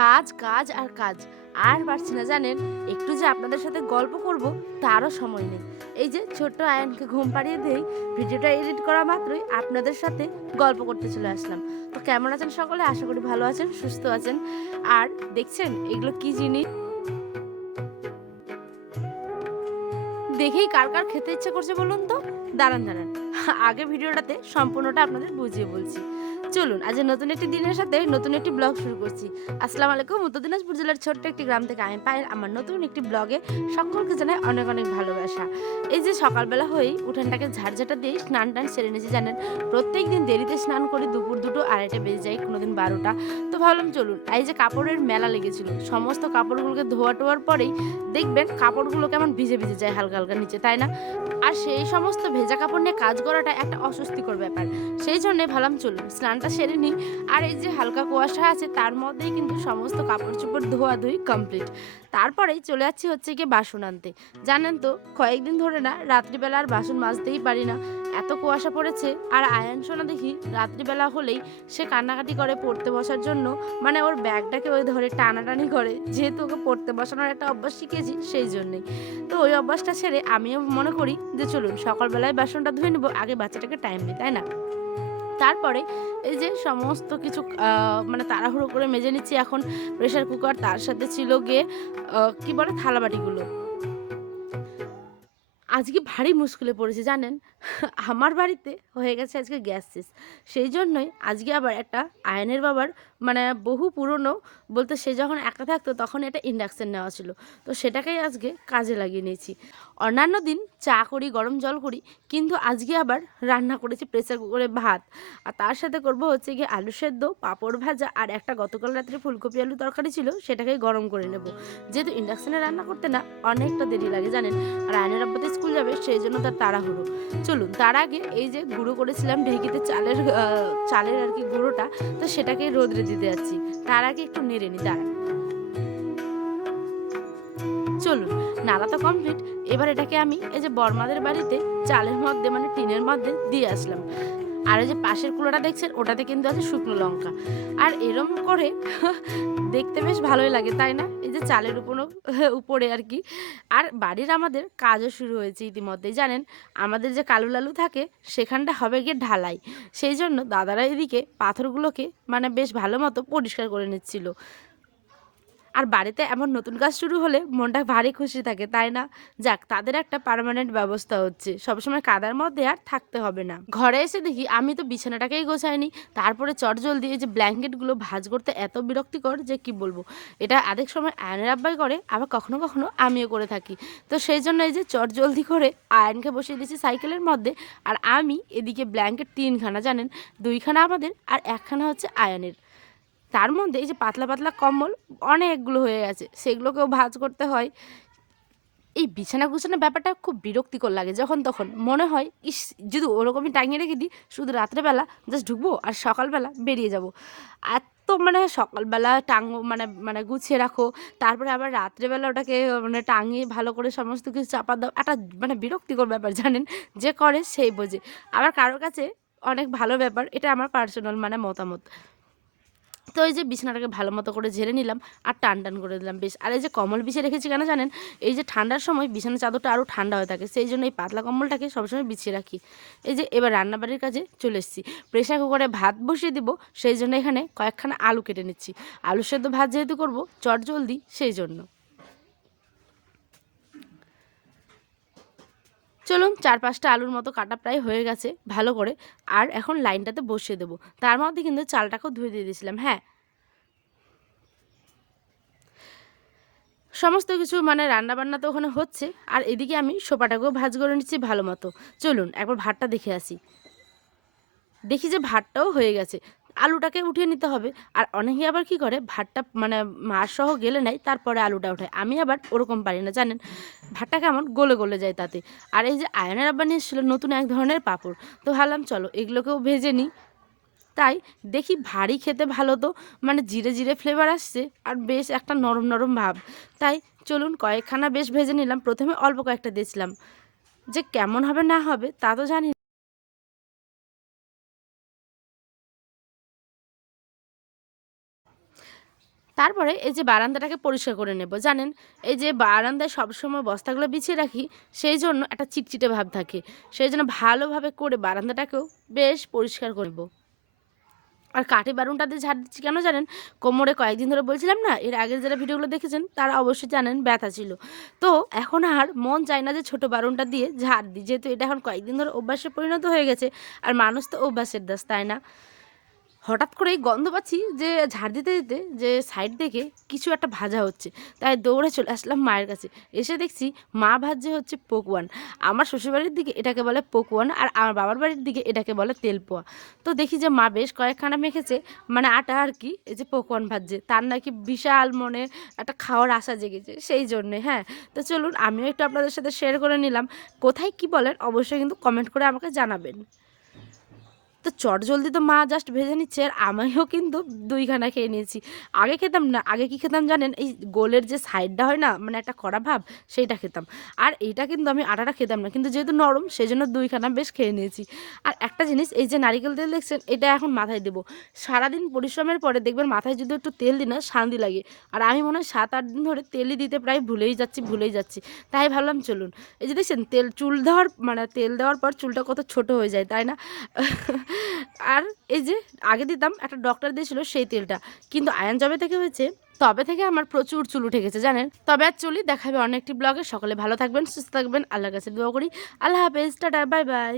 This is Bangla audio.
কাজ কাজ আর কাজ, আর পারছি না জানেন। একটু যে আপনাদের সাথে গল্প করব তারও সময় নেই। এই যে ছোট্ট আয়নকে ঘুম পাড়িয়ে দিয়েই ভিডিওটা এডিট করা মাত্রই আপনাদের সাথে গল্প করতে চলে আসলাম। তো কেমন আছেন সকলে? আশা করি ভালো আছেন, সুস্থ আছেন। আর দেখছেন এগুলো কি জিনিস, দেখেই কার কার খেতে ইচ্ছে করছে বলুন তো? দাঁড়ান দাঁড়ান, আগে ভিডিওটাতে সম্পূর্ণটা আপনাদের বুঝিয়ে বলছি। চলুন আজ নতুন একটি দিনের সাথে নতুন একটি ব্লগ শুরু করছি। আসসালামু আলাইকুম। উত্তর দিনাজপুর জেলার ছোট্ট একটি গ্রাম থেকে আমি পায়েল আমার নতুন একটি ব্লগে সকলকে জানাই অনেক অনেক ভালোবাসা। এই যে সকালবেলা হয়েই উঠানটাকে ঝাড়ঝাটা দিয়ে স্নান টান সেরে নিয়েছি জানেন। প্রত্যেক দিন দেরিতে স্নান করি, দুপুর 2টো 2:30 বেজে যায়, কোনোদিন 12টা। তো ভাবলাম চলুন, এই যে কাপড়ের মেলা লেগেছিল, সমস্ত কাপড়গুলোকে ধোয়া টোয়ার পরেই দেখবেন কাপড়গুলো কেমন ভিজে ভিজে যায় হালকা হালকা নিচে, তাই না? আর সেই সমস্ত ভেজা কাপড় নিয়ে কাজ করাটা একটা অস্বস্তিকর ব্যাপার। সেই জন্য ভাবলাম চলুন স্নানটা সেরে নিই। আর এই যে হালকা কুয়াশা আছে তার মধ্যেই কিন্তু সমস্ত কাপড় চোপড় ধোয়াধুয়ি কমপ্লিট। তারপরেই চলে যাচ্ছি হচ্ছে গিয়ে বাসন আনতে। জানেন তো কয়েকদিন ধরে না রাত্রিবেলা আর বাসন মাজতেই পারি না, এত কুয়াশা পড়েছে। আর আয়ান সোনা দেখি রাত্রিবেলা হলেই সে কান্নাকাটি করে পড়তে বসার জন্য, মানে ওর ব্যাগটাকে ওই ধরে টানাটানি করে, যেহেতু ওকে পড়তে বসানোর একটা অভ্যাস শিখেছি সেই জন্যই। তো ওই অভ্যাসটা ছেড়ে আমিও মনে করি যে চলুন সকালবেলায় বাসনটা ধুয়ে নেবো, আগে বাচ্চাটাকে টাইম দিই, তাই না? তারপরে এই যে সমস্ত কিছু মানে তাড়াহুড়ো করে মেজে নিচ্ছি এখন প্রেসার কুকার, তার সাথে ছিল গিয়ে কি বলে থালাবাটিগুলো। আজকে ভারী মুশকিলে পড়েছি জানেন। আমার বাড়িতে হয়ে গেছে আজকে গ্যাস শেষ। সেই জন্যই আজকে আবার একটা আয়নের বাবার, মানে বহু পুরনো, বলতে সে যখন একা থাকতো তখন একটা ইন্ডাকশন নেওয়া ছিল। তো সেটাকেই আজকে কাজে লাগিয়ে নিয়েছি। অন্যান্য দিন চা করি, গরম জল করি, কিন্তু আজকে আবার রান্না করেছি প্রেসার কুকারে ভাত। আর তার সাথে করব হচ্ছে গিয়ে আলু সেদ্ধ, পাঁপড় ভাজা, আর একটা গতকাল রাত্রে ফুলকপি আলু তরকারি ছিল সেটাকেই গরম করে নেব। যেহেতু ইন্ডাকশনে রান্না করতে না অনেকটা দেরি লাগে জানেন। আর আয়নের আব্বাতে স্কুল যাবে সেই জন্য তার তাড়াহুড়ো। চলুন তার আগে এই যে গুঁড়ো করেছিলাম ঢেঁকিতে চালের আর কি গুঁড়োটা, তো সেটাকে রোদরে দিতে যাচ্ছি। তার আগে একটু নেড়ে নি, দাঁড়ান। চলুন নাড়া তো কমপ্লিট। এবার এটাকে আমি এই যে বর্মাদের বাড়িতে চালের মধ্যে মানে টিনের মধ্যে দিয়ে আসলাম। আর ওই যে পাশের কুলোটা দেখছেন ওটাতে কিন্তু আছে শুকনো লঙ্কা। আর এরম করে দেখতে বেশ ভালোই লাগে, তাই না? এই যে চালের উপরে আর কি। আর বাড়ির আমাদের কাজও শুরু হয়েছে ইতিমধ্যেই জানেন। আমাদের যে কালু লালু থাকে সেখানটা হবে গিয়ে ঢালাই। সেই জন্য দাদারা এদিকে পাথরগুলোকে মানে বেশ ভালো মতো পরিষ্কার করে নিচ্ছিল। আর বাড়িতে এমন নতুন কাজ শুরু হলে মনটা ভারী খুশি থাকে, তাই না? যাক, তাদের একটা পার্মানেন্ট ব্যবস্থা হচ্ছে, সবসময় কাদার মধ্যে আর থাকতে হবে না। ঘরে এসে দেখি আমি তো বিছানাটাকেই গোছাইনি। তারপরে চটজলদি এই যে ব্ল্যাঙ্কেটগুলো ভাঁজ করতে এত বিরক্তিকর যে কি বলবো। এটা আরেক সময় আয়নের আব্বাই করে, আবার কখনো কখনো আমিও করে থাকি। তো সেই জন্য এই যে চটজলদি করে আয়নকে বসিয়ে দিয়েছি সাইকেলের মধ্যে। আর আমি এদিকে ব্ল্যাঙ্কেট 3খানা জানেন, 2খানা আমাদের আর 1খানা হচ্ছে আয়নের। তার মধ্যে এই যে পাতলা পাতলা কম্বল অনেকগুলো হয়ে গেছে, সেগুলোকেও ভাঁজ করতে হয়। এই বিছানা গুছানোর ব্যাপারটা খুব বিরক্তিকর লাগে, যখন তখন মনে হয় ইস, যদি ওরকমই টাঙিয়ে রেখে দিই, শুধু রাত্রেবেলা জাস্ট ঢুকবো আর সকালবেলা বেরিয়ে যাব। এত মানে সকালবেলা মানে মানে গুছিয়ে রাখো, তারপরে আবার রাত্রেবেলা ওটাকে মানে টাঙিয়ে ভালো করে সমস্ত কিছু চাপা দাও, একটা মানে বিরক্তিকর ব্যাপার জানেন। যে করে সেই বোঝে। আবার কারোর কাছে অনেক ভালো ব্যাপার, এটা আমার পার্সোনাল মানে মতামত। তো এই যে বিছানাটাকে ভালো মতো করে ঝেড়ে নিলাম আর টান টান করে দিলাম বেশ। আর এই যে কম্বল বিছিয়ে রেখেছি কেন জানেন? এই যে ঠান্ডার সময় বিছানার চাদরটা আরও ঠান্ডা হয়ে থাকে, সেই জন্য এই পাতলা কম্বলটাকে সবসময় বিছিয়ে রাখি। এই যে এবার রান্নাবাড়ির কাজে চলে এসেছি। প্রেসার কুকারে ভাত বসিয়ে দিব, সেই জন্য এখানে কয়েকখানা আলু কেটে নিচ্ছি। আলু সেদ্ধ ভাত যেহেতু করবো চট জলদি, সেই জন্য। চলুন 4-5টা আলুর মতো কাটা প্রায় হয়ে গেছে ভালো করে। আর এখন লাইনটাতে বসিয়ে দেবো। তার মধ্যে কিন্তু চালটাকেও ধুয়ে দিয়ে দিয়েছিলাম, হ্যাঁ। সমস্ত কিছু মানে রান্নাবান্না তো ওখানে হচ্ছে। আর এদিকে আমি সোপাটাকেও ভাজ করে নিচ্ছি ভালো মতো। চলুন একবার ভাতটা দেখে আসি। দেখি যে ভাতটাও হয়ে গেছে। আলুটাকে উঠিয়ে নিতে হবে। আর অনেকে আবার কি করে ভাতটা মানে মাড়সহ গেলে নেয় তারপরে আলুটা ওঠায়। আমি আবার ওরকম পারি না জানেন। ভাতটা কেমন গলে গলে যায় তাতে। আর এই যে আয়নের আব্বা নিয়ে এসেছিল নতুন এক ধরনের পাঁপড়। তো ভাবলাম চলো এগুলোকেও ভেজে নিই। তাই দেখি ভারী খেতে ভালো, তো মানে জিরে জিরে ফ্লেভার আসছে আর বেশ একটা নরম নরম ভাব। তাই চলুন কয়েকখানা বেশ ভেজে নিলাম। প্রথমে অল্প কয়েকটা দিয়েছিলাম, যে কেমন হবে না হবে তা তো জানি না। তারপরে এই যে বারান্দাটাকে পরিষ্কার করে নেব। জানেন, এই যে বারান্দায় সবসময় বস্তাগুলো বিছিয়ে রাখি, সেই জন্য একটা চিটচিটে ভাব থাকে। সেই জন্য ভালোভাবে করে বারান্দাটাকেও বেশ পরিষ্কার করব। আর কাঠি বারুনটা দিয়ে ঝাড় দিচ্ছি কেন জানেন? কোমরে কয়েকদিন ধরে বলছিলাম না, এর আগের যারা ভিডিওগুলো দেখেছেন তারা অবশ্যই জানেন ব্যথা ছিল। তো এখন আর মন চায় না যে ছোট বারুনটা দিয়ে ঝাড় দিই। যেহেতু এটা এখন কয়েকদিন ধরে অভ্যাসে পরিণত হয়ে গেছে। আর মানুষ তো অভ্যাসের দাস, তাই না? হঠাৎ করেই গন্ধ পাচ্ছি যে ঝাড় দিতে দিতে যে সাইড থেকে কিছু একটা ভাজা হচ্ছে। তাই দৌড়ে চলে আসলাম মায়ের কাছে। এসে দেখছি মা ভাজছে হচ্ছে পকুয়ান। আমার শ্বশুরবাড়ির দিকে এটাকে বলে পকুয়ান, আর আমার বাবার বাড়ির দিকে এটাকে বলে তেলপোয়া। তো দেখি যে মা বেশ কয়েকখানা মেখেছে, মানে আটা আর কি, এই যে পকুয়ান ভাজছে। তার নাকি বিশাল মনে একটা খাওয়ার আশা জেগেছে, সেই জন্যে। হ্যাঁ, তো চলুন আমিও একটু আপনাদের সাথে শেয়ার করে নিলাম। কোথায় কি বলেন অবশ্যই কিন্তু কমেন্ট করে আমাকে জানাবেন। তো চটজলদি তো মা জাস্ট ভেজে নিচ্ছে, আর আমিও কিন্তু ২ খানা খেয়ে নিয়েছি। আগে খেতাম না। আগে কি খেতাম জানেন? এই গোলের যে সাইডটা হয় না? মানে একটা কড়া ভাব, সেইটা খেতাম। আর এইটা কিন্তু আমি আটাটা খেতাম না। কিন্তু যেহেতু নরম সেজন্য ২ খানা বেশ খেয়ে নিয়েছি। আর একটা জিনিস, এই যে নারিকেল তেল দেখছেন, এটা এখন মাথায় দেবো। সারাদিন পরিশ্রমের পরে দেখবেন মাথায় যদি একটু তেল দিই না, শান্তি লাগে। আর আমি মনে হয় ৭-৮ দিন ধরে তেলই দিতে প্রায় ভুলেই যাচ্ছি। তাই ভাবলাম চলুন। এই যে দেখছেন তেল চুল দেওয়ার মানে তেল দেওয়ার পর চুলটা কত ছোট হয়ে যায়, তাই না? আর এই যে আগে দিতাম, একটা ডক্টর দিয়েছিল সেই তেলটা। কিন্তু আয়ান যবে থেকে হয়েছে তবে থেকে আমার প্রচুর চুল উঠে গেছে জানেন। তবে আর চলি, দেখা হবে অন্য একটি ব্লগে। সকলে ভালো থাকবেন, সুস্থ থাকবেন, আল্লাহর কাছে দোয়া করি। আল্লাহ হাফেজ, টাটা, বাই বাই।